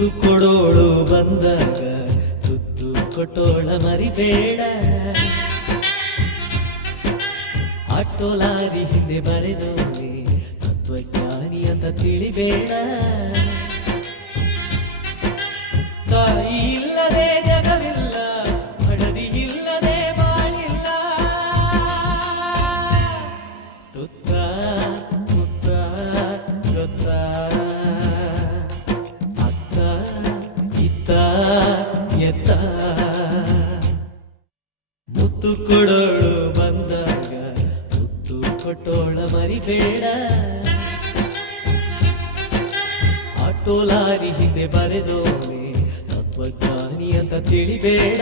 ಮುತ್ತು ಕೊಡೋಳು ಬಂದಾಗ ತುತ್ತು ಕೊಟ್ಟೋಳ ಮರಿಬೇಡ. ಆಟೋ ಲಾರಿ ಹಿಂದೆ ಬರೆದೋನೆ ತತ್ವಜ್ಞಾನಿ ಅಂತ ತಿಳಿಬೇಡ. ತಾಯಿ ಇಲ್ಲದೆ ಜಗವಿಲ್ಲ, ಮಡದಿ ಇಲ್ಲದೆ ಬಾಳಿಲ್ಲ. ತುತ್ತ ಮುತ್ತ ಗೊತ್ತ ಅತ್ತ ಇತ್ತ ಎತ್ತ. ಮುತ್ತು ಕೊಡೋಳು ಬಂದಾಗ ತುತ್ತು ಕೊಟ್ಟೋಳ ಮರಿಬೇಡ. ಆಟೋ ಲಾರಿ ಹಿಂದೆ ಬರೆದೋನೆ ತತ್ವಜ್ಞಾನಿ ಅಂತ ತಿಳಿಬೇಡ.